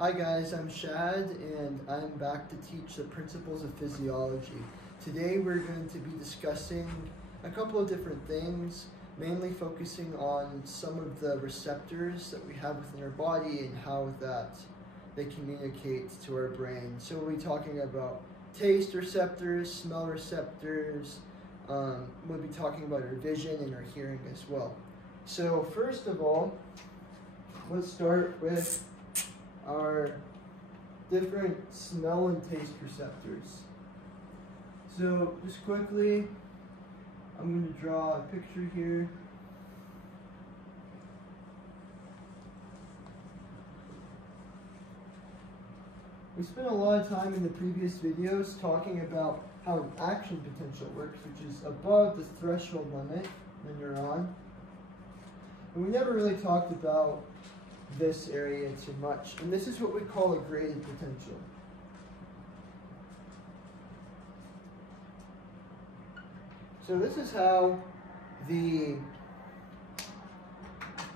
Hi guys, I'm Shad and I'm back to teach the principles of physiology. Today we're going to be discussing a couple of different things, mainly focusing on some of the receptors that we have within our body and how that they communicate to our brain. So we'll be talking about taste receptors, smell receptors, we'll be talking about our vision and our hearing as well. So first of all, let's start with our different smell and taste receptors. So just quickly, I'm going to draw a picture here. We spent a lot of time in the previous videos talking about how an action potential works, which is above the threshold limit in a neuron. And we never really talked about this area too much, and this is what we call a graded potential. So this is how the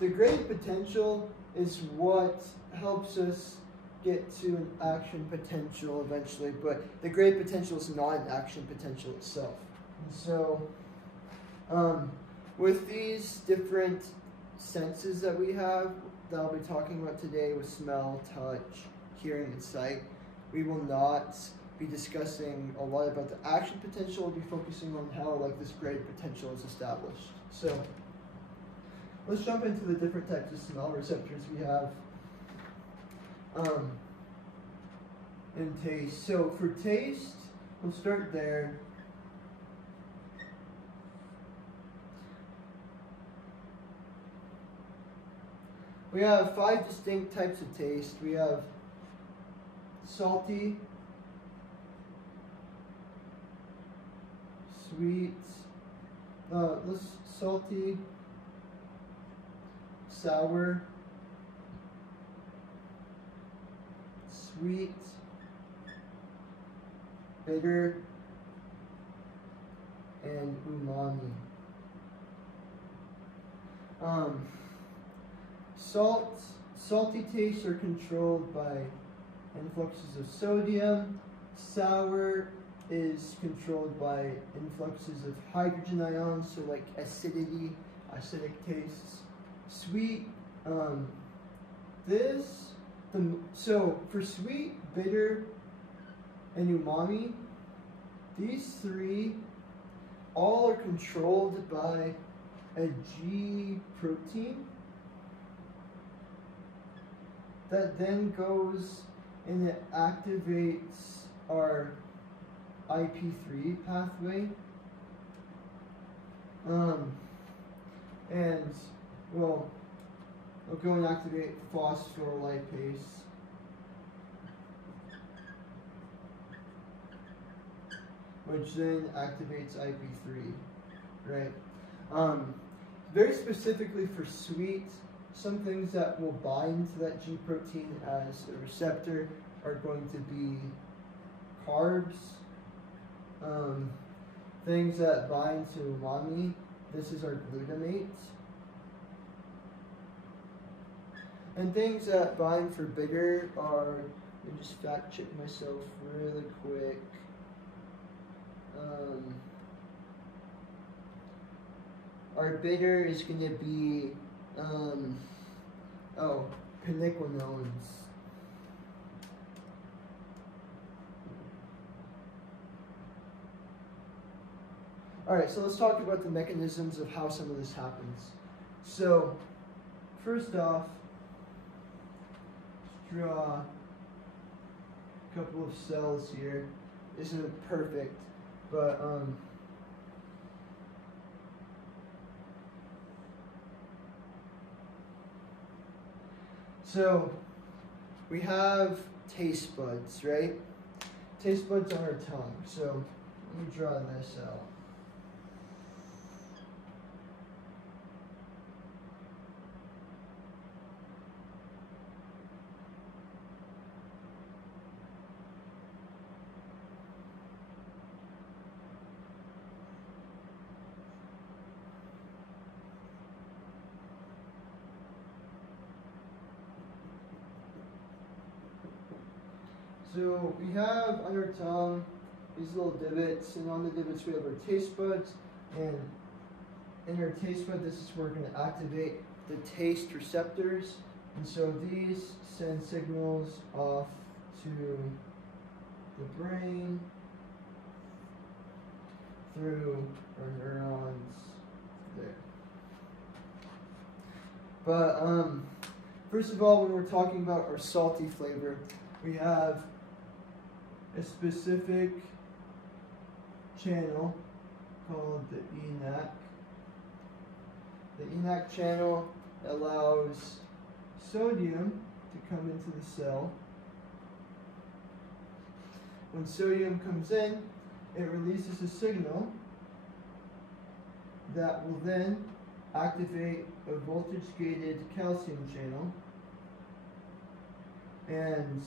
graded potential is what helps us get to an action potential eventually, but the graded potential is not an action potential itself. And so with these different senses that we have that I'll be talking about today with smell, touch, hearing, and sight, we will not be discussing a lot about the action potential. We'll be focusing on how this graded potential is established. So let's jump into the different types of smell receptors we have in taste. So for taste, we'll start there. We have 5 distinct types of taste. We have salty, sweet, salty, sour, sweet, bitter, and umami. Salty tastes are controlled by influxes of sodium. Sour is controlled by influxes of hydrogen ions, so like acidity, acidic tastes. Sweet, so for sweet, bitter, and umami, these three all are controlled by a G protein that then goes and it activates our IP3 pathway. And well, it'll go and activate phospholipase. Which then activates IP3, right? Very specifically for sweet, some things that will bind to that G protein as a receptor are going to be carbs. Things that bind to umami, this is our glutamate. And things that bind for bitter are, let me just fact check myself really quick. Our bitter is going to be piniquinones. Alright, so let's talk about the mechanisms of how some of this happens. So, first off, let's draw a couple of cells here. This isn't perfect, but so we have taste buds, right? Taste buds on our tongue. So let me draw this out. So we have on our tongue these little divots, and on the divots we have our taste buds, and in our taste bud, this is where we're going to activate the taste receptors, and so these send signals off to the brain through our neurons there. But first of all, when we're talking about our salty flavor, we have a specific channel called the ENaC. The ENaC channel allows sodium to come into the cell. When sodium comes in, it releases a signal that will then activate a voltage-gated calcium channel, and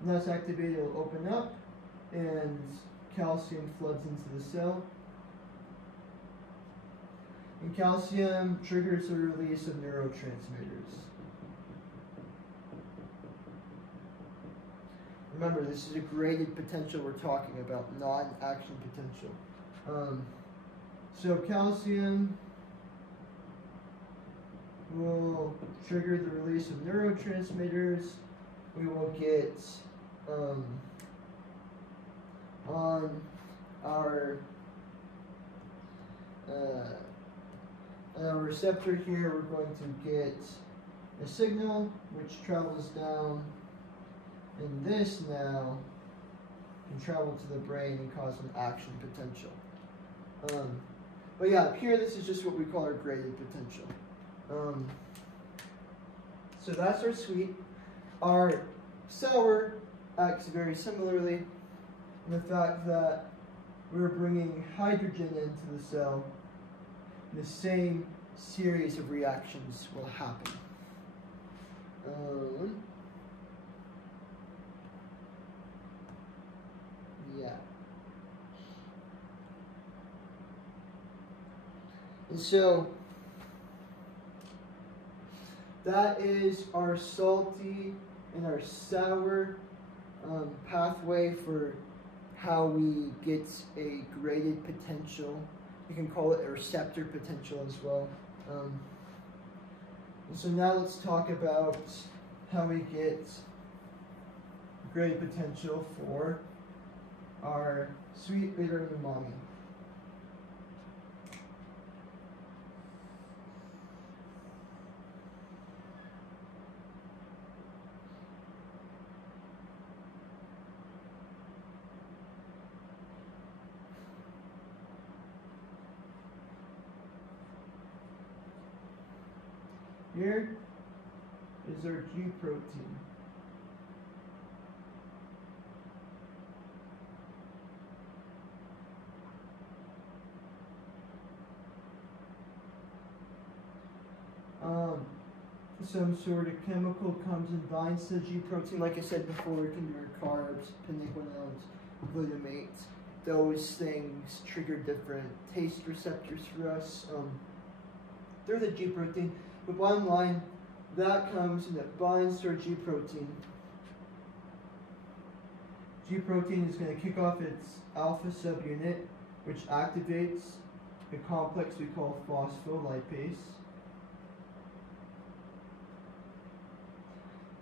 when that's activated, it will open up and calcium floods into the cell. And calcium triggers the release of neurotransmitters. Remember, this is a graded potential we're talking about, non-action potential. So calcium will trigger the release of neurotransmitters. We will get on our receptor here, we're going to get a signal which travels down, and this now can travel to the brain and cause an action potential. But yeah, here this is just what we call our graded potential. So that's our sweet. Our sour acts very similarly in the fact that we're bringing hydrogen into the cell. The same series of reactions will happen. Yeah. And so that is our salty and our sour pathway for how we get a graded potential. You can call it a receptor potential as well. And so now let's talk about how we get graded potential for our sweet, bitter, and umami. Here is our G protein. Some sort of chemical comes and binds to the G protein. Like I said before, it can be our carbs, piniquinones, glutamate. Those things trigger different taste receptors for us through the G protein. But bottom line, that comes and it binds to our G protein. G protein is going to kick off its alpha subunit, which activates a complex we call phospholipase.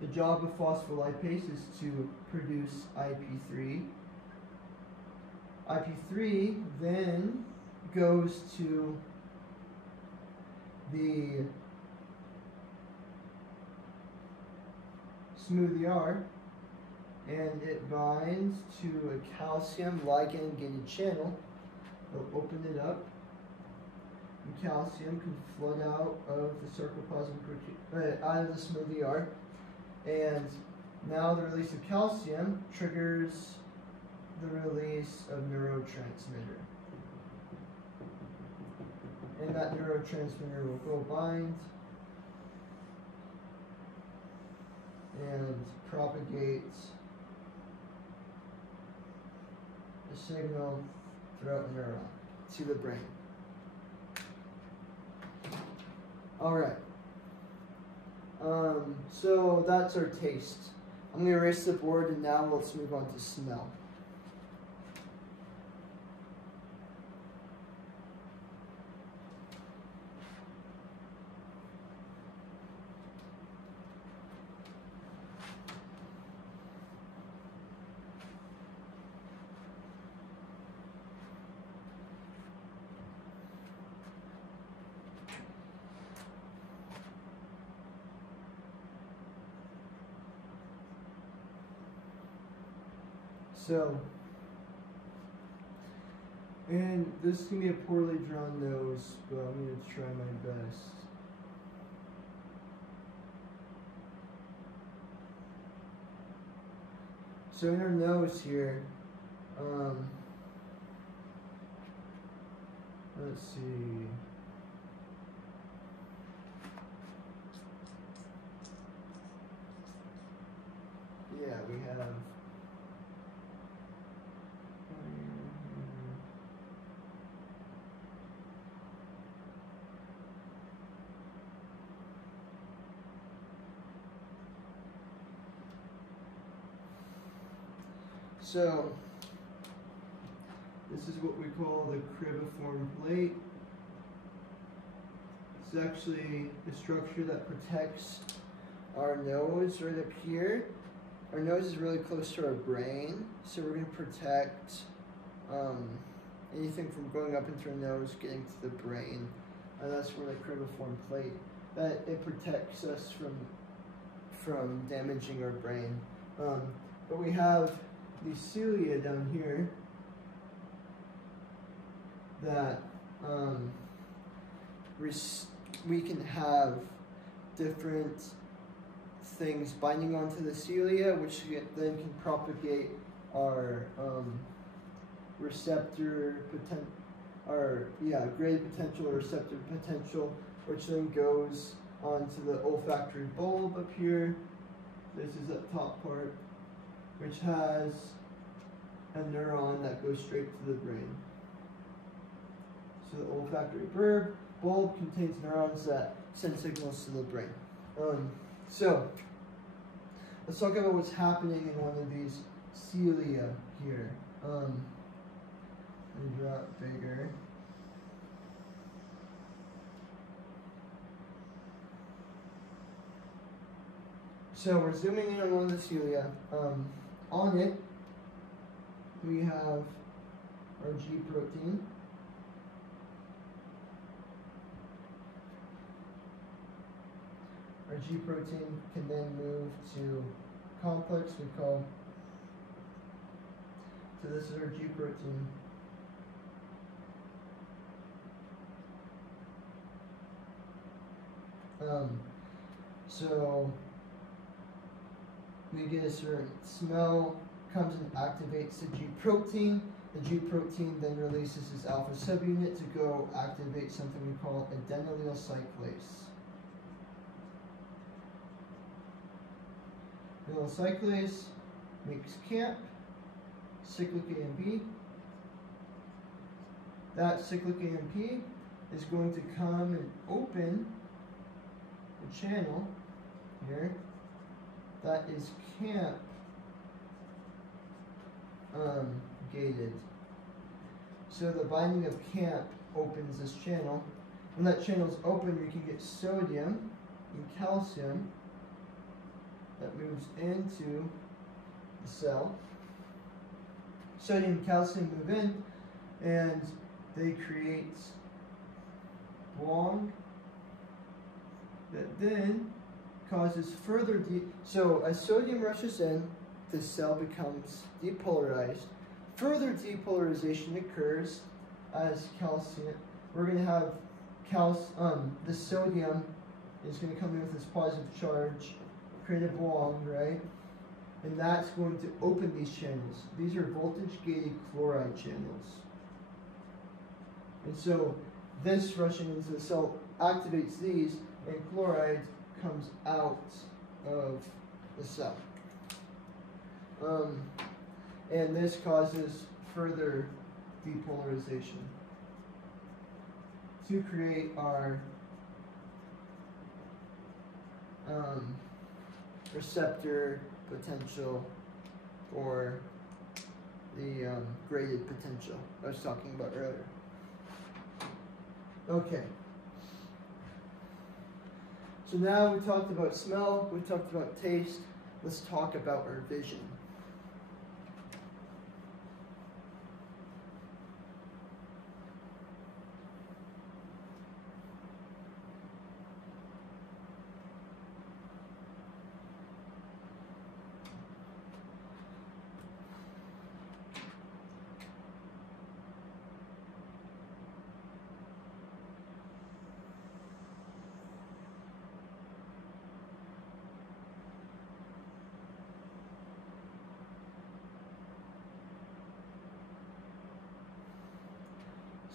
The job of phospholipase is to produce IP3. IP3 then goes to the smoothie R, and it binds to a calcium ligand-gated channel. It'll open it up, and calcium can flood out of the sarcoplasmic protein, out of the smoothie R, and now the release of calcium triggers the release of neurotransmitter, and that neurotransmitter will go bind and propagates the signal throughout the neuron to the brain. All right. So that's our taste. I'm going to erase the board, and now let's move on to smell. So, and this is going to be a poorly drawn nose, but I'm going to try my best. So in our nose here, let's see. Yeah, we have so this is what we call the cribriform plate. It's actually the structure that protects our nose right up here. Our nose is really close to our brain, so we're going to protect anything from going up into our nose, getting to the brain. And that's where the cribriform plate, that it protects us from damaging our brain. But we have these cilia down here that we can have different things binding onto the cilia, which then can propagate our receptor graded potential or receptor potential, which then goes onto the olfactory bulb up here. This is that top part, which has a neuron that goes straight to the brain. So the olfactory bulb contains neurons that send signals to the brain. So let's talk about what's happening in one of these cilia here. Let me draw it bigger. So we're zooming in on one of the cilia. On it, we have our G protein. Our G protein can then move to complex we call, so this is our G protein. So we get a certain smell, comes and activates the G protein. The G protein then releases this alpha subunit to go activate something we call adenylyl cyclase. Adenylyl cyclase makes CAMP, cyclic AMP. That cyclic AMP is going to come and open the channel here that is CAMP gated. So the binding of CAMP opens this channel. When that channel is open, you can get sodium and calcium that moves into the cell. Sodium and calcium move in, and they create Wong that then causes further so as sodium rushes in, the cell becomes depolarized. Further depolarization occurs as calcium. We're going to have the sodium is going to come in with this positive charge, create a Wong, right? And that's going to open these channels. These are voltage-gated chloride channels. And so this rushing into the cell activates these, and chloride comes out of the cell. And this causes further depolarization to create our receptor potential or the graded potential I was talking about earlier. Okay. So now we talked about smell, we talked about taste, let's talk about our vision.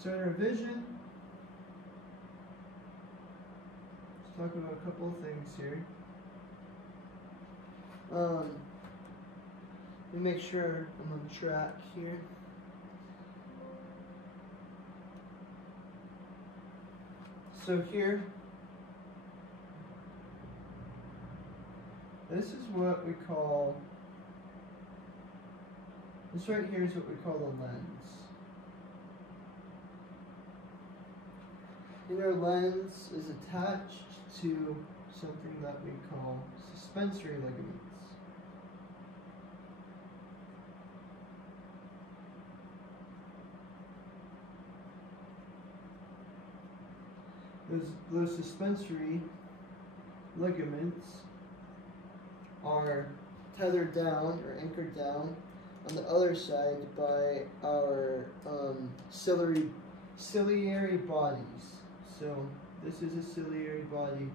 So in our vision, let's talk about a couple of things here. Let me make sure I'm on track here. So here, this is what we call, this right here is what we call the lens. And our lens is attached to something that we call suspensory ligaments. Those suspensory ligaments are tethered down or anchored down on the other side by our ciliary bodies. So this is a ciliary body.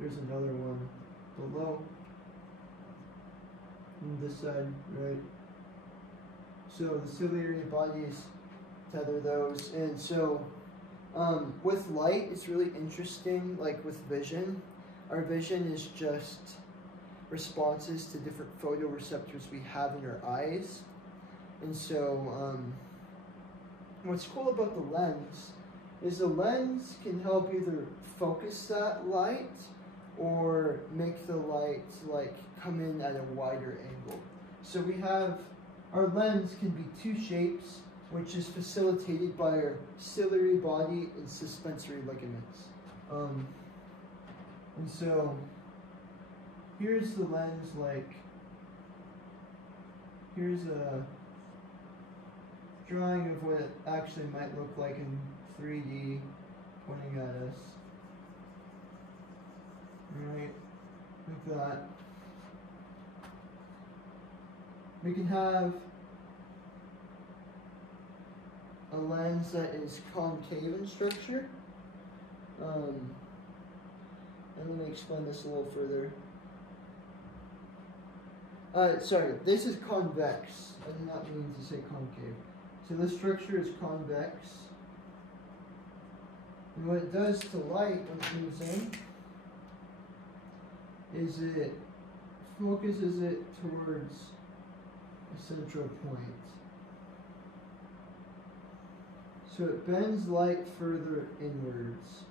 There's another one below on this side, right? So the ciliary bodies tether those, and so with light, it's really interesting. Like with vision, our vision is just responses to different photoreceptors we have in our eyes, and so what's cool about the lens is the lens can help either focus that light or make the light like come in at a wider angle. So we have, our lens can be two shapes, which is facilitated by our ciliary body and suspensory ligaments. And so here's the lens, like here's a drawing of what it actually might look like in 3D pointing at us. Alright, like that. We can have a lens that is concave in structure. And let me explain this a little further. Sorry, this is convex. I did not mean to say concave. So this structure is convex. And what it does to light when it moves in is it focuses it towards a central point. So it bends light further inwards.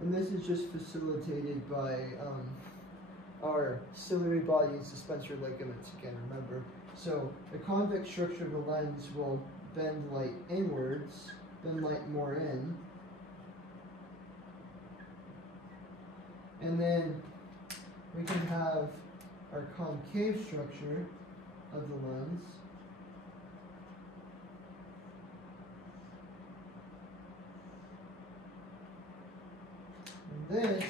And this is just facilitated by our ciliary body and suspensory ligaments, again, remember. So the convex structure of the lens will bend light inwards, bend light more in. And then we can have our concave structure of the lens. And this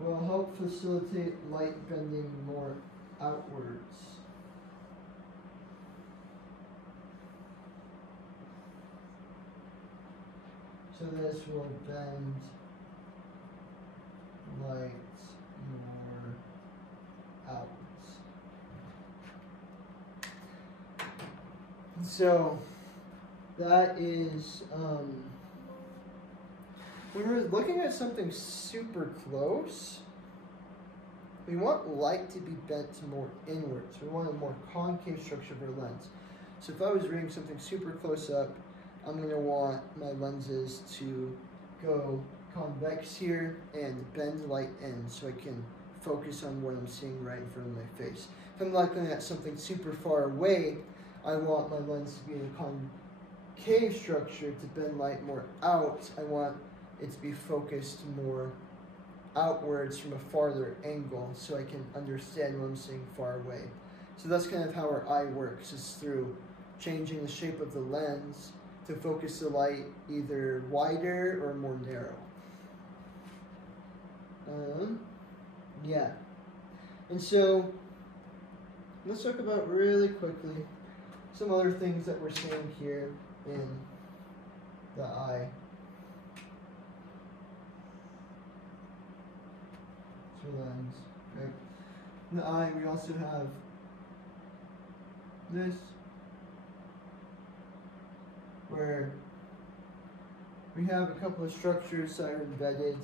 will help facilitate light bending more outwards. So this will bend light more outwards. So that is when we're looking at something super close, we want light to be bent more inwards. We want a more concave structure of our lens. So if I was reading something super close up, I'm going to want my lenses to go convex here and bend light in so I can focus on what I'm seeing right in front of my face. If I'm looking at something super far away, I want my lens to be in a concave structure to bend light more out. I want it to be focused more outwards from a farther angle so I can understand what I'm seeing far away. So that's kind of how our eye works, is through changing the shape of the lens to focus the light either wider or more narrow. Yeah. And so let's talk about really quickly some other things that we're seeing here in the eye. Lens, right? In the eye, we also have this, where we have a couple of structures that are embedded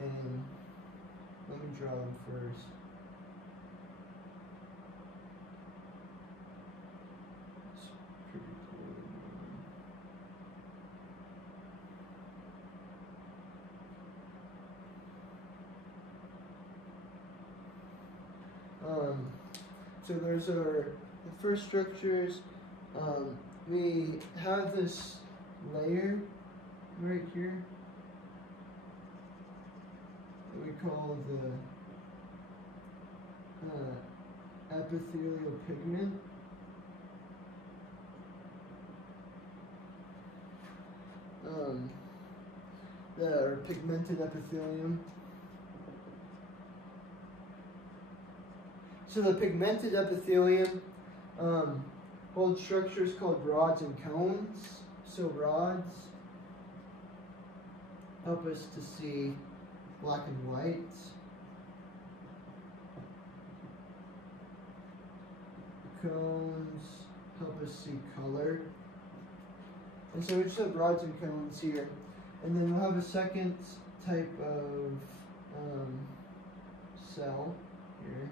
in. Let me draw them first. It's pretty cool. So those are the first structures. We have this layer right here that we call the epithelial pigment. The pigmented epithelium. So the pigmented epithelium holds structures called rods and cones. So rods help us to see black and white. Cones help us see color. And so we just have rods and cones here. And then we'll have a second type of cell here.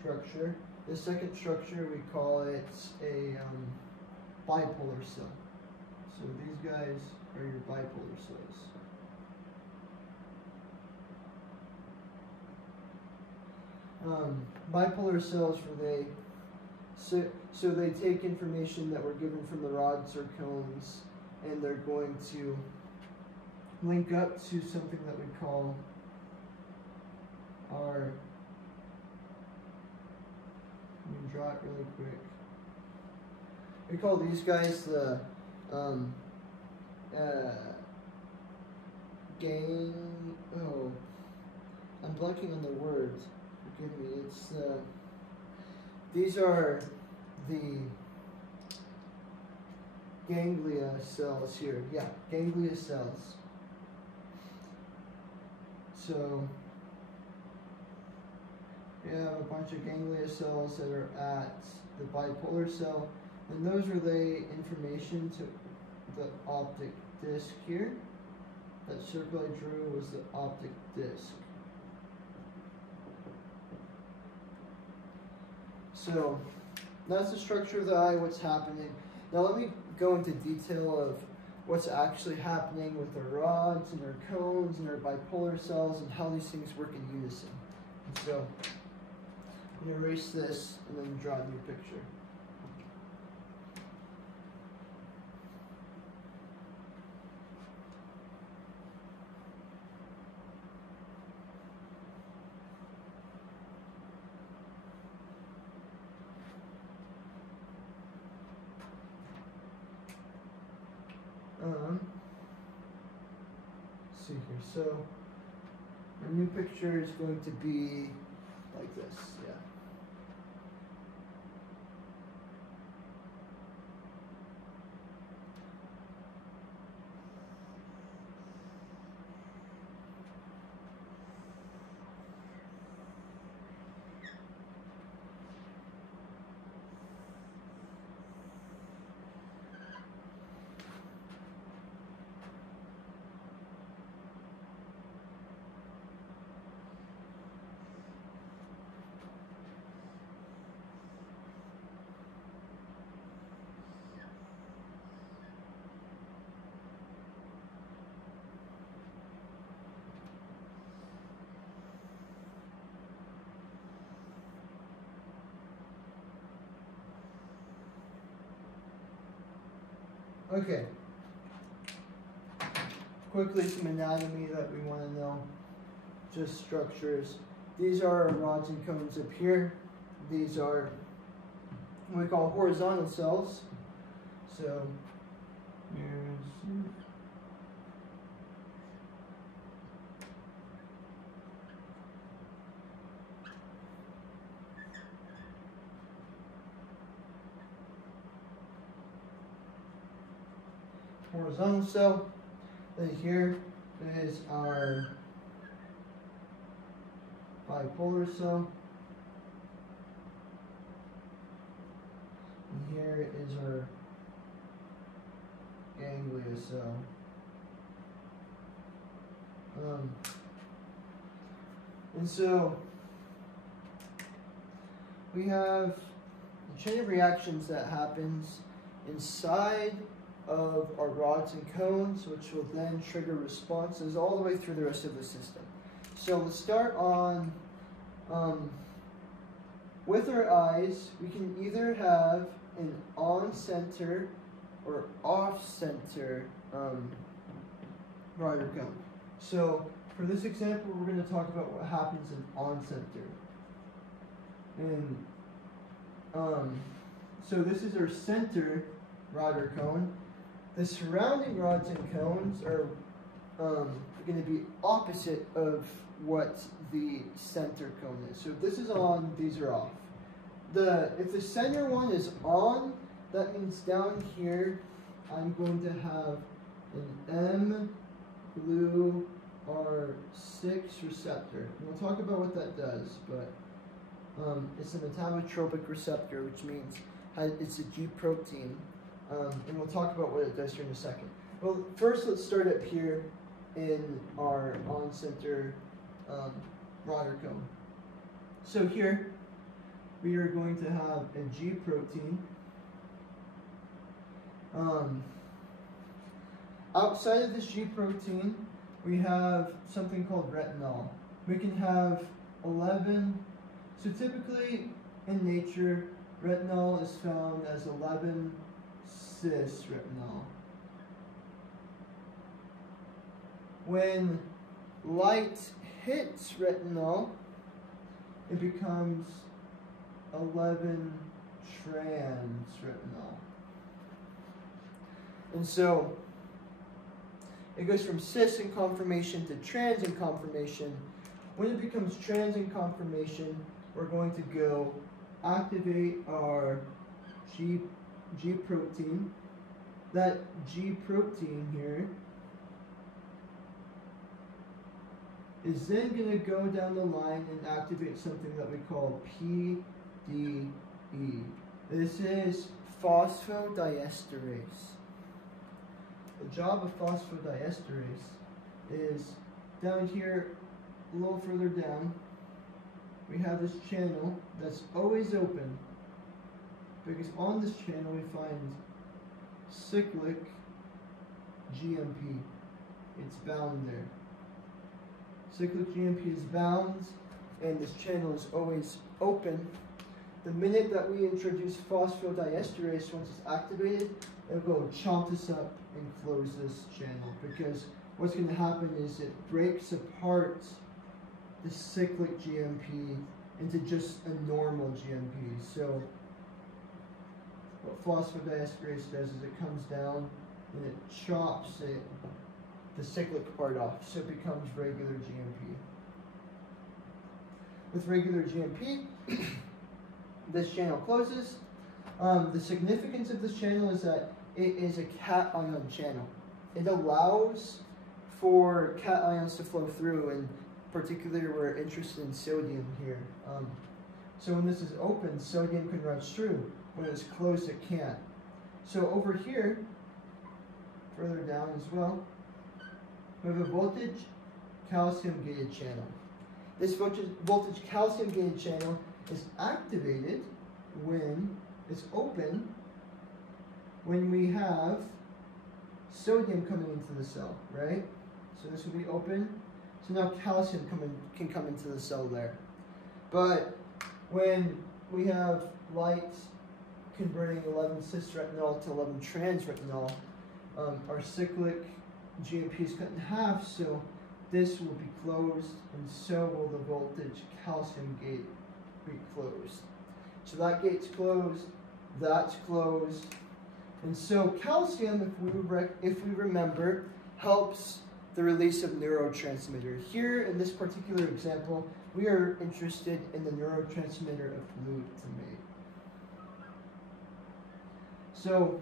Structure. The second structure, we call it a bipolar cell. So these guys are your bipolar cells. Bipolar cells, so they take information that we're given from the rods or cones, and they're going to link up to something that we call our. Let me draw it really quick. We call these guys the I'm blanking on the words. Forgive me. It's these are the ganglia cells here. Yeah, ganglia cells. So we have a bunch of ganglia cells that are at the bipolar cell, and those relay information to the optic disc here. That circle I drew was the optic disc. So that's the structure of the eye, what's happening. Now let me go into detail of what's actually happening with our rods and our cones and our bipolar cells and how these things work in unison. And so I'm going to erase this and then draw a new picture. Let's see here. So our new picture is going to be like this. Yeah. Okay. Quickly, some anatomy that we want to know. Just structures. These are our rods and cones up here. These are what we call horizontal cells. So here's horizontal cell. Then here is our bipolar cell. And here is our ganglia cell. And so we have the chain of reactions that happens inside of our rods and cones, which will then trigger responses all the way through the rest of the system. So let's start on, with our eyes, we can either have an on-center or off-center rod or cone. So for this example, we're going to talk about what happens in on-center. And so this is our center rod or cone. The surrounding rods and cones are going to be opposite of what the center cone is. So if this is on, these are off. If the center one is on, that means down here I'm going to have an M R6 receptor. And we'll talk about what that does, but it's a metabotropic receptor, which means it's a G protein. And we'll talk about what it does here in a second. Well, first let's start up here in our on-center rod or cone. So here we are going to have a G protein. Outside of this G protein, we have something called retinol. We can have 11, so typically in nature, retinol is found as 11 cis retinol. When light hits retinol, it becomes 11 trans retinol. And so it goes from cis in conformation to trans in conformation. When it becomes trans in conformation, we're going to go activate our G protein. That G protein here is then going to go down the line and activate something that we call PDE. This is phosphodiesterase. The job of phosphodiesterase is down here, a little further down, we have this channel that's always open, because on this channel we find cyclic GMP. It's bound there. Cyclic GMP is bound, and this channel is always open. The minute that we introduce phosphodiesterase, once it's activated, it'll go chomp this up and close this channel, because what's going to happen is it breaks apart the cyclic GMP into just a normal GMP. So what phosphodiesterase does is it comes down and it chops the cyclic part off, so it becomes regular GMP. With regular GMP, this channel closes. The significance of this channel is that it is a cation channel. It allows for cations to flow through, and particularly we're interested in sodium here. So when this is open, sodium can rush through. When it's closed, it can't. So over here, further down as well, we have a voltage calcium gated channel. This voltage calcium gated channel is activated when it's open, when we have sodium coming into the cell, right? So this will be open. So now calcium can come into the cell there. But when we have light converting 11 cis retinol to 11 trans retinol, our cyclic GMP is cut in half, so this will be closed, and so will the voltage calcium gate be closed. So that gate's closed, that's closed, and so calcium, if we remember, helps the release of neurotransmitter. Here in this particular example, we are interested in the neurotransmitter of glutamate. So,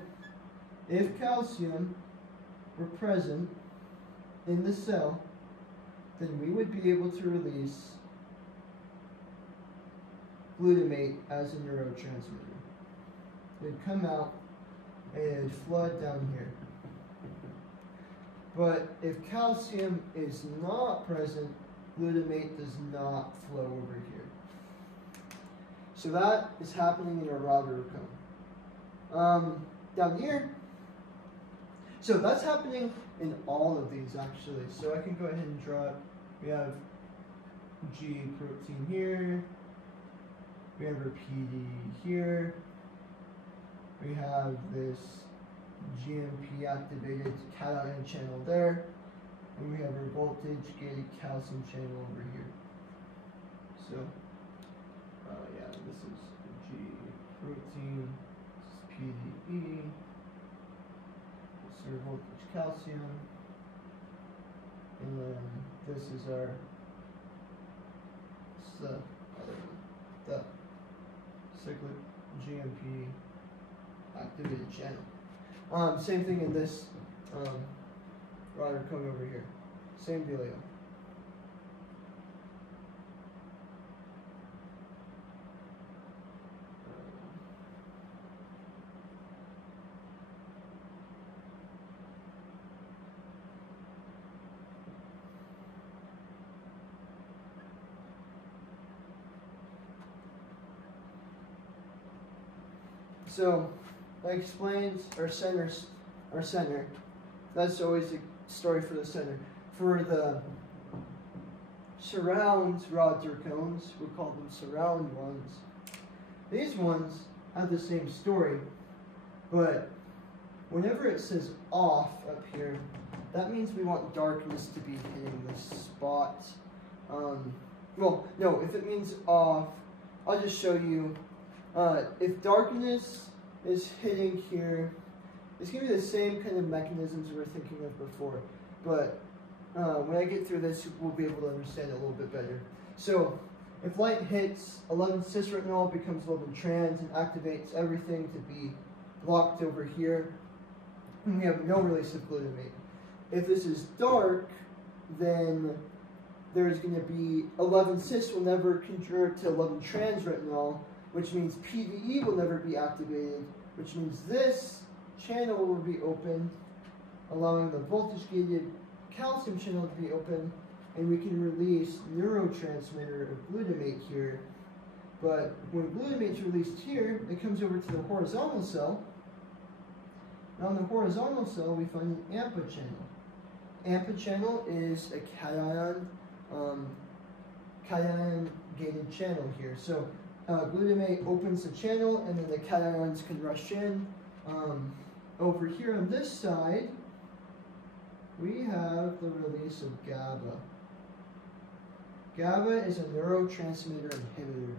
if calcium were present in the cell, then we would be able to release glutamate as a neurotransmitter. It would come out and it would flood down here. But if calcium is not present, glutamate does not flow over here. So that is happening in our rotary cone. Down here, so that's happening in all of these actually. So I can go ahead and draw it. We have G protein here. We have our PD here. We have this GMP activated cation channel there. And we have our voltage gated calcium channel over here. So, yeah, this is G protein, this is PDE, this is our voltage calcium, and then this is our, the cyclic GMP activated channel. Same thing in this rotary cone over here. Same dealio. So, that explains our center. That's always the story for the center. For the surround rotary cones, we call them surround ones. These ones have the same story, but whenever it says off up here, that means we want darkness to be hitting this spot. Well, no, if it means off, I'll just show you. If darkness is hitting here, it's going to be the same kind of mechanisms we were thinking of before, but when I get through this, we'll be able to understand it a little bit better. So, if light hits, 11 cis-retinol becomes 11 trans and activates everything to be blocked over here, and we have no release of glutamate. If this is dark, then there's going to be 11 cis will never convert to 11 trans retinol, which means PDE will never be activated, which means this channel will be open, allowing the voltage-gated calcium channel to be open, and we can release neurotransmitter of glutamate here. But when glutamate's released here, it comes over to the horizontal cell. Now on the horizontal cell, we find an AMPA channel. AMPA channel is a cation-gated channel here. So glutamate opens the channel, and then the cations can rush in. Over here on this side, we have the release of GABA. GABA is a neurotransmitter inhibitor.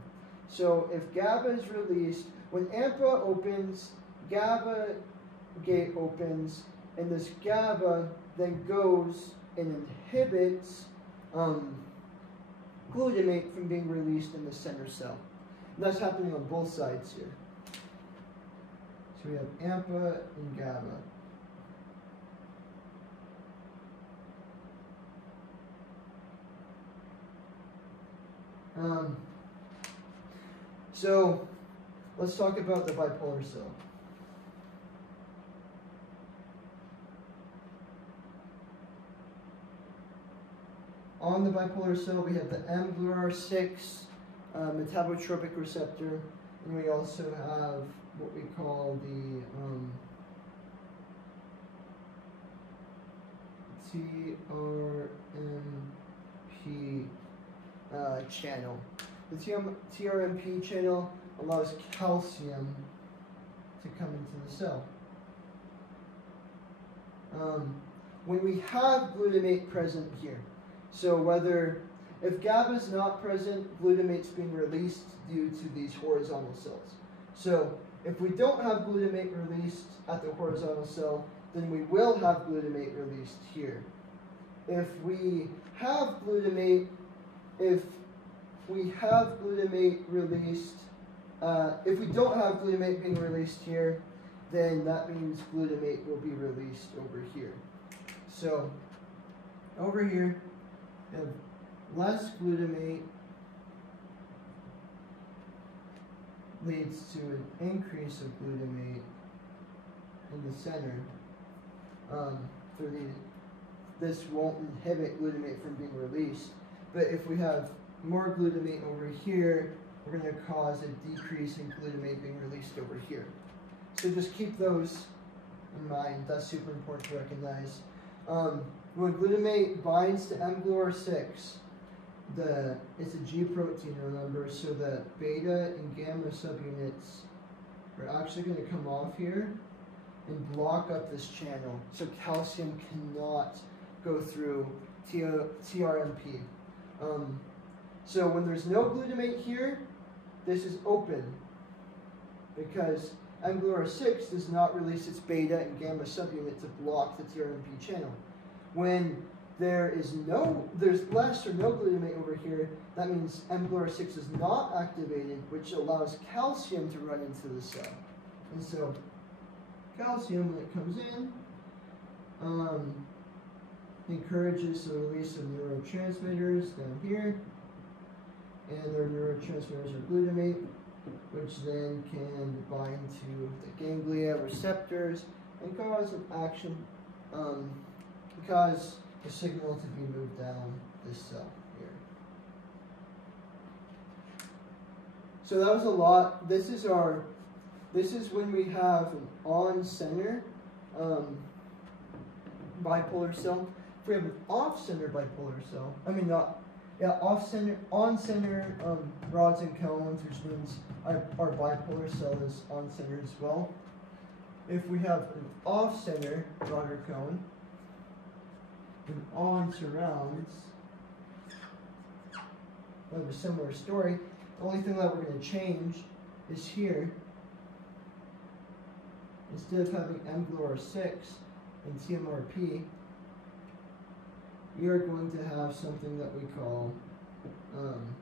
So if GABA is released, when AMPA opens, GABA gate opens, and this GABA then goes and inhibits glutamate from being released in the center cell. And that's happening on both sides here. So we have AMPA and GABA. So let's talk about the bipolar cell. On the bipolar cell, we have the mGluR6 metabotropic receptor, and we also have what we call the TRMP channel. The TRMP channel allows calcium to come into the cell. when we have glutamate present here. So if GABA is not present, glutamate's being released due to these horizontal cells. So if we don't have glutamate released at the horizontal cell, then we will have glutamate released here. If we have glutamate, if we don't have glutamate being released here, then that means glutamate will be released over here. So over here, we have less glutamate leads to an increase of glutamate in the center. This won't inhibit glutamate from being released. But if we have more glutamate over here, we're going to cause a decrease in glutamate being released over here. So just keep those in mind. That's super important to recognize. When glutamate binds to mGluR6, it's a G protein, remember, so the beta and gamma subunits are actually going to come off here and block up this channel, so calcium cannot go through TRMP. So when there's no glutamate here, this is open because mGluR6 does not release its beta and gamma subunit to block the TRMP channel. When there's less or no glutamate over here, that means mGluR6 is not activated, which allows calcium to run into the cell. And so calcium, when it comes in, encourages the release of neurotransmitters down here, and their neurotransmitters are glutamate, which then can bind to the ganglia receptors and cause an action, cause the signal to be moved down this cell here. So that was a lot. This is when we have an on-center bipolar cell. If we have an off-center bipolar cell, on-center rods and cones, which means our bipolar cell is on-center as well. If we have an off-center rod or cone, and on surrounds, we have a similar story. The only thing that we're going to change is here, instead of having mGluR6 and TMRP, we are going to have something that we call an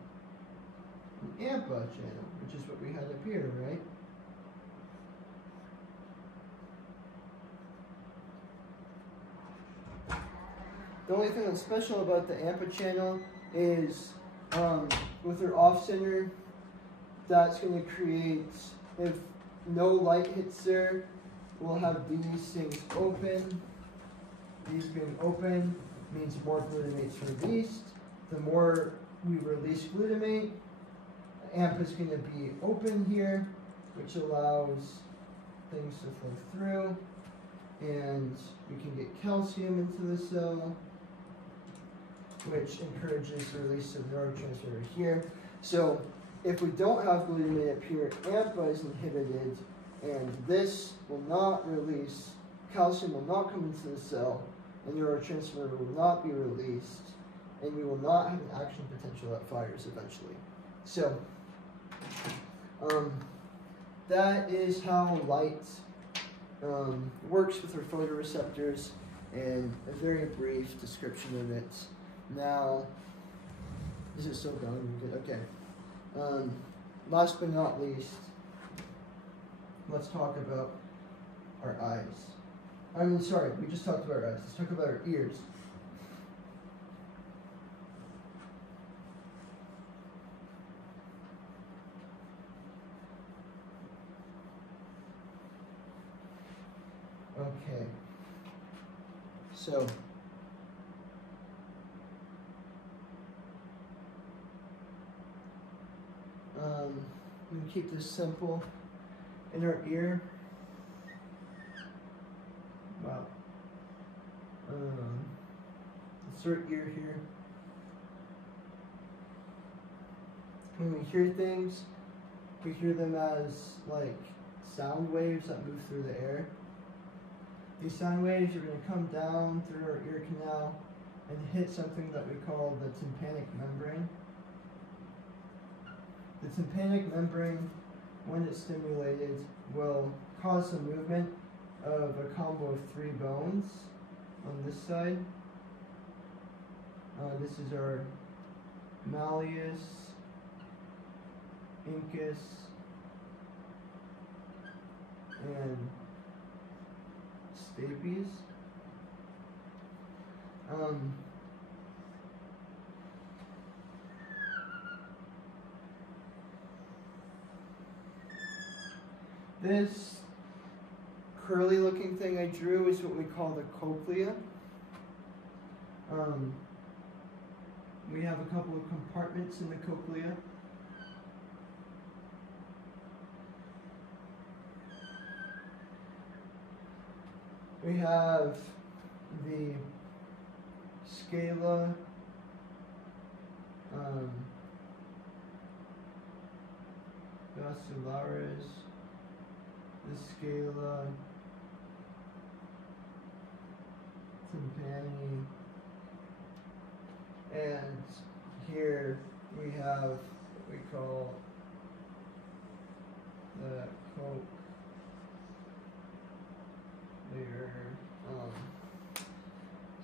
AMPA channel, which is what we had up here, right? The only thing that's special about the AMPA channel is with our off-center, that's going to create, if no light hits there, we'll have these things open. These being open means more glutamate's released. The more we release glutamate, AMPA is going to be open here, which allows things to flow through, and we can get calcium into the cell, which encourages the release of neurotransmitter here. So if we don't have glutamate up here, AMPA is inhibited, and this will not release, calcium will not come into the cell, and neurotransmitter will not be released, and we will not have an action potential that fires eventually. So that is how light works with our photoreceptors, and a very brief description of it. Now, is it still going? Good. Okay. Last but not least, let's talk about our eyes. We just talked about our eyes. Let's talk about our ears. Okay. So, we can keep this simple. In our ear, wow. Insert ear here. When we hear things, we hear them as like sound waves that move through the air. these sound waves are going to come down through our ear canal and hit something that we call the tympanic membrane. The tympanic membrane, when it's stimulated, will cause the movement of a combo of 3 bones on this side. This is our malleus, incus, and stapes. This curly looking thing I drew is what we call the cochlea. We have a couple of compartments in the cochlea. We have the scala, basilaris, the scala tympani, and here we have what we call the cochlear,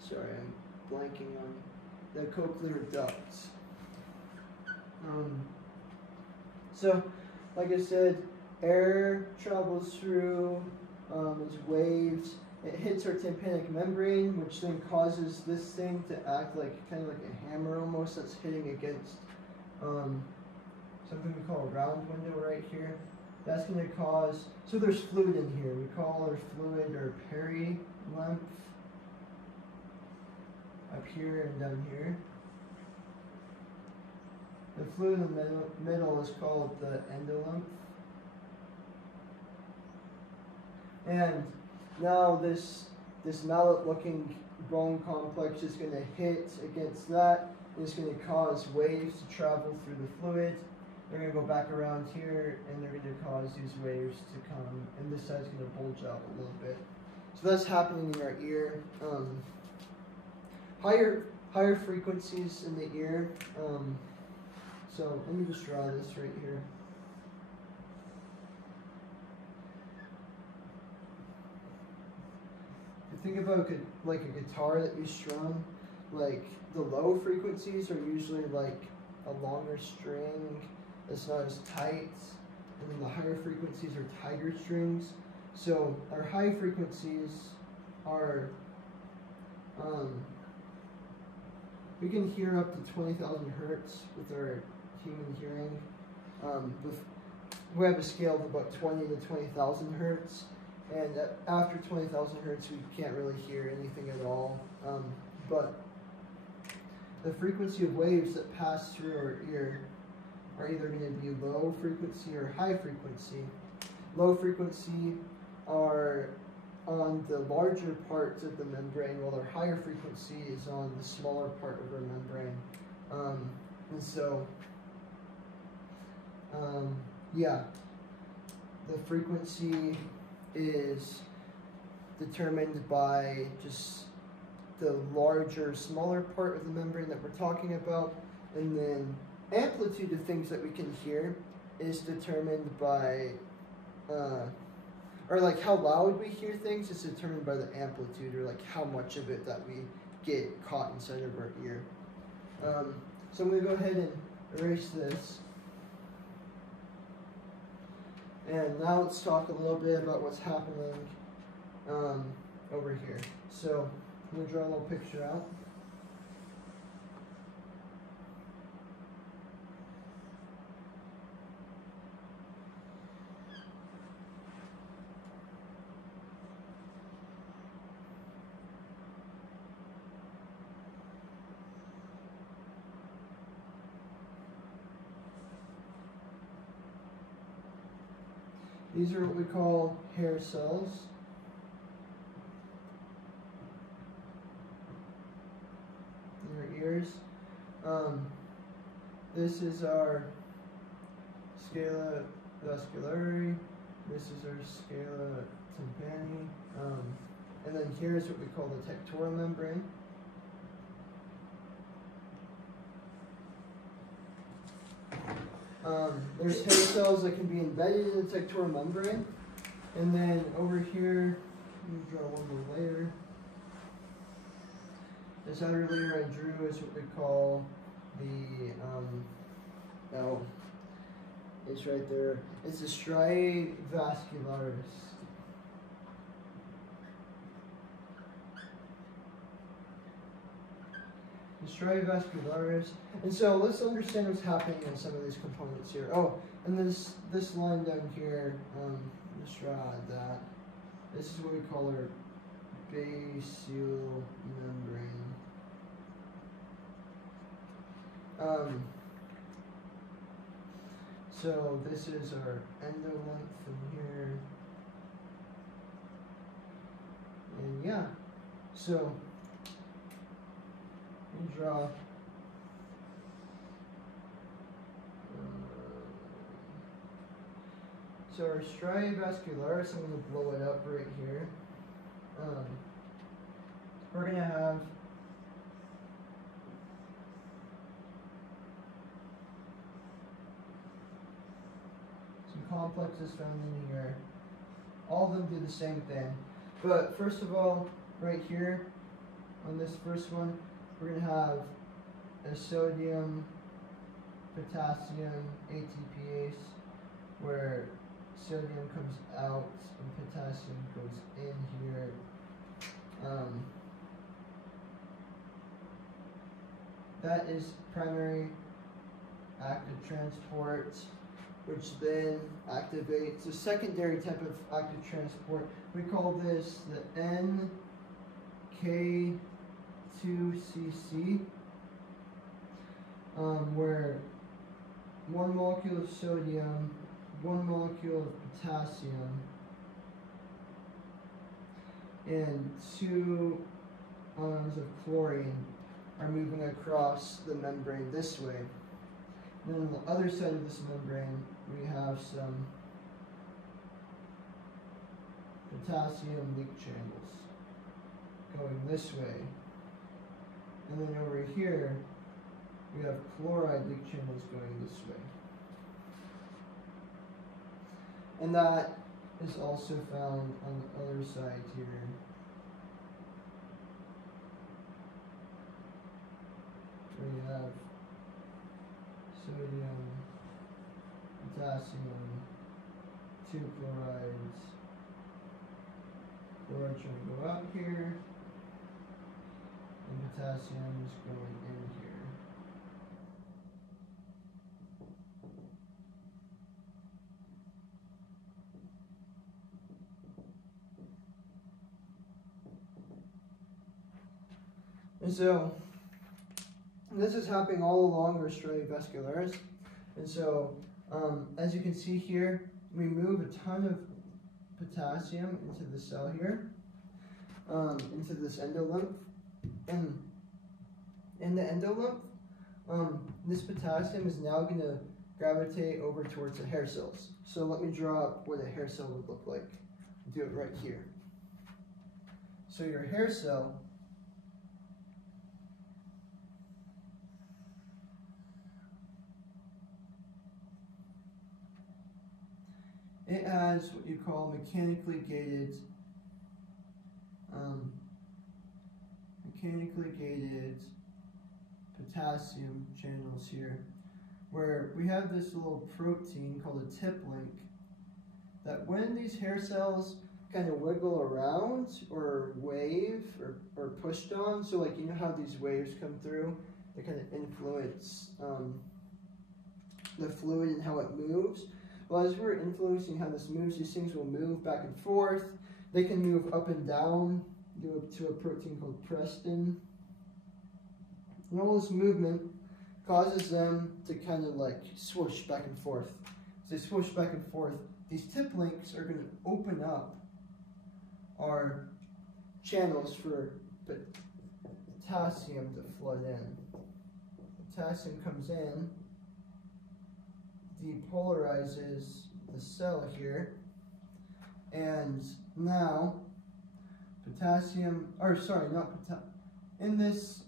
sorry, I'm blanking on the cochlear ducts. So, like I said, air travels through as waves. It hits our tympanic membrane, which then causes this thing to act like kind of like a hammer almost that's hitting against something we call a round window right here. That's going to cause, so there's fluid in here. We call our fluid our perilymph up here and down here. The fluid in the middle is called the endolymph. And now this mallet-looking bone complex is going to hit against that, and it's going to cause waves to travel through the fluid. They're going to go back around here, and they're going to cause these waves to come, and this side's going to bulge out a little bit. So that's happening in our ear. Higher frequencies in the ear. So let me just draw this right here. Think about like a guitar that you strum, like the low frequencies are usually like a longer string that's not as tight, and then the higher frequencies are tighter strings. So our high frequencies are, we can hear up to 20,000 hertz with our human hearing. We have a scale of about 20 to 20,000 hertz. And after 20,000 hertz, we can't really hear anything at all. But the frequency of waves that pass through our ear are either going to be low frequency or high frequency. Low frequency are on the larger parts of the membrane, while our higher frequency is on the smaller part of our membrane. And so, yeah, the frequency is determined by just the larger, smaller part of the membrane that we're talking about, and then amplitude of things that we can hear is determined by, or like how loud we hear things is determined by the amplitude, or like how much of it that we get caught inside of our ear. So I'm going to go ahead and erase this. And now let's talk a little bit about what's happening over here. So I'm going to draw a little picture out. These are what we call hair cells. In our ears. This is our scala vasculari. This is our scala tympani. And then here's what we call the tectorial membrane. There's hair cells that can be embedded in the tectorial membrane. And then over here, let me draw one more layer. This outer layer I drew is what we call the, it's right there. It's the striae vascularis. The striae vascularis. And so let's understand what's happening in some of these components here. Oh, and this line down here, let's draw that. This is what we call our basal membrane. So this is our endolymph from here. And yeah, so we draw so our striae vascularis, I'm going to blow it up right here. We're going to have some complexes found in here. All of them do the same thing. But first of all, right here, on this first one, we're going to have a sodium, potassium, ATPase, where sodium comes out and potassium goes in here. That is primary active transport, which then activates a secondary type of active transport. We call this the NK2CC, where one molecule of sodium, one molecule of potassium, and 2 ions of chlorine are moving across the membrane this way. And then on the other side of this membrane, we have some potassium leak channels going this way. And then over here, we have chloride leak channels going this way. And that is also found on the other side here. Where you have sodium, potassium, 2 chlorides. Chloride trying to go out here, and potassium is going in here. And so, this is happening all along our striae vascularis. And so, as you can see here, we move a ton of potassium into the cell here, into this endolymph. And in the endolymph, this potassium is now going to gravitate over towards the hair cells. So let me draw up what a hair cell would look like. Do it right here. So your hair cell it has what you call mechanically gated potassium channels here, where we have this little protein called a tip link that when these hair cells kind of wiggle around or wave or pushed on, so like you know how these waves come through, they kind of influence the fluid and how it moves. Well, as we're influencing how this moves, these things will move back and forth. They can move up and down to a protein called prestin. And all this movement causes them to kind of like swoosh back and forth. As they swoosh back and forth, these tip links are going to open up our channels for potassium to flood in. Potassium comes in, depolarizes the cell here, and now potassium, or sorry, not potassium. In this,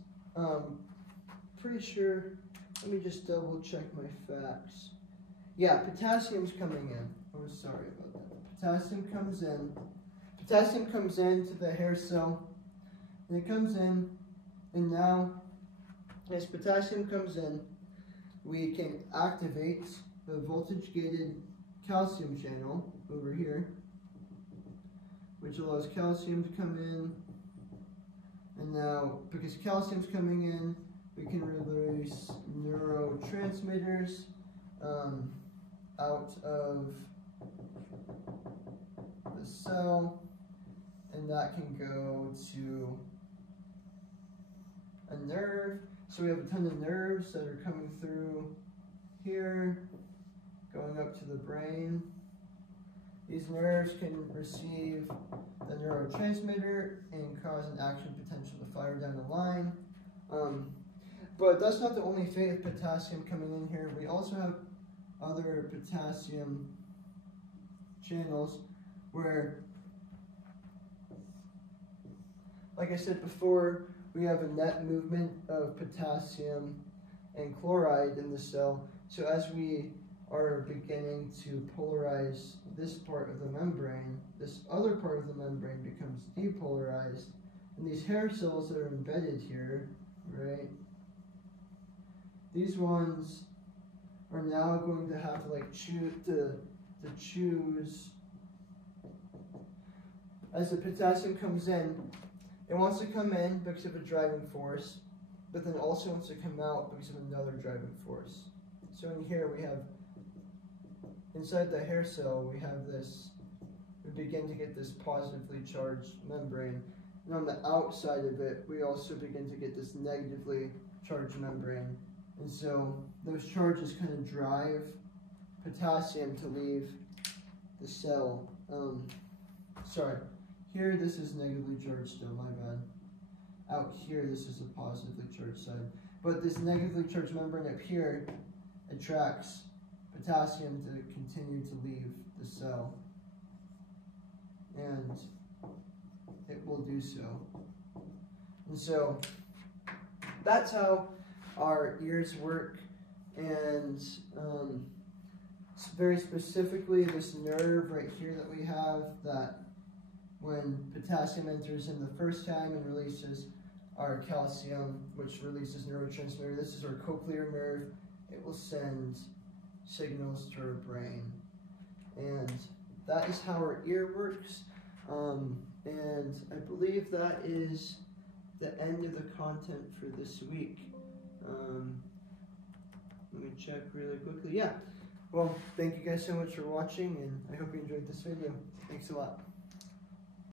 pretty sure, let me just double check my facts. Yeah, potassium's coming in. Oh, sorry about that. Potassium comes in to the hair cell, and it comes in, and now, as potassium comes in, we can activate the voltage-gated calcium channel over here, which allows calcium to come in. And now, because calcium's coming in, we can release neurotransmitters out of the cell, and that can go to a nerve. So we have a ton of nerves that are coming through here, going up to the brain. These nerves can receive the neurotransmitter and cause an action potential to fire down the line. But that's not the only fate of potassium coming in here. We also have other potassium channels where, like I said before, we have a net movement of potassium and chloride in the cell. So as we are beginning to polarize this part of the membrane, this other part of the membrane becomes depolarized, and these hair cells that are embedded here, right, these ones are now going to have to choose as the potassium comes in. It wants to come in because of a driving force, but then also wants to come out because of another driving force. So in here we have, inside the hair cell, we begin to get this positively charged membrane. And on the outside of it, we also begin to get this negatively charged membrane. And so those charges kind of drive potassium to leave the cell. Sorry, here this is negatively charged still, my bad. Out here this is a positively charged side. But this negatively charged membrane up here attracts potassium to continue to leave the cell. And it will do so. And so that's how our ears work, and very specifically this nerve right here that we have, that when potassium enters in the first time and releases our calcium, which releases neurotransmitter, this is our cochlear nerve, it will send signals to our brain. And that is how our ear works. And I believe that is the end of the content for this week. Let me check really quickly. Yeah. Well, thank you guys so much for watching, and I hope you enjoyed this video. Thanks a lot.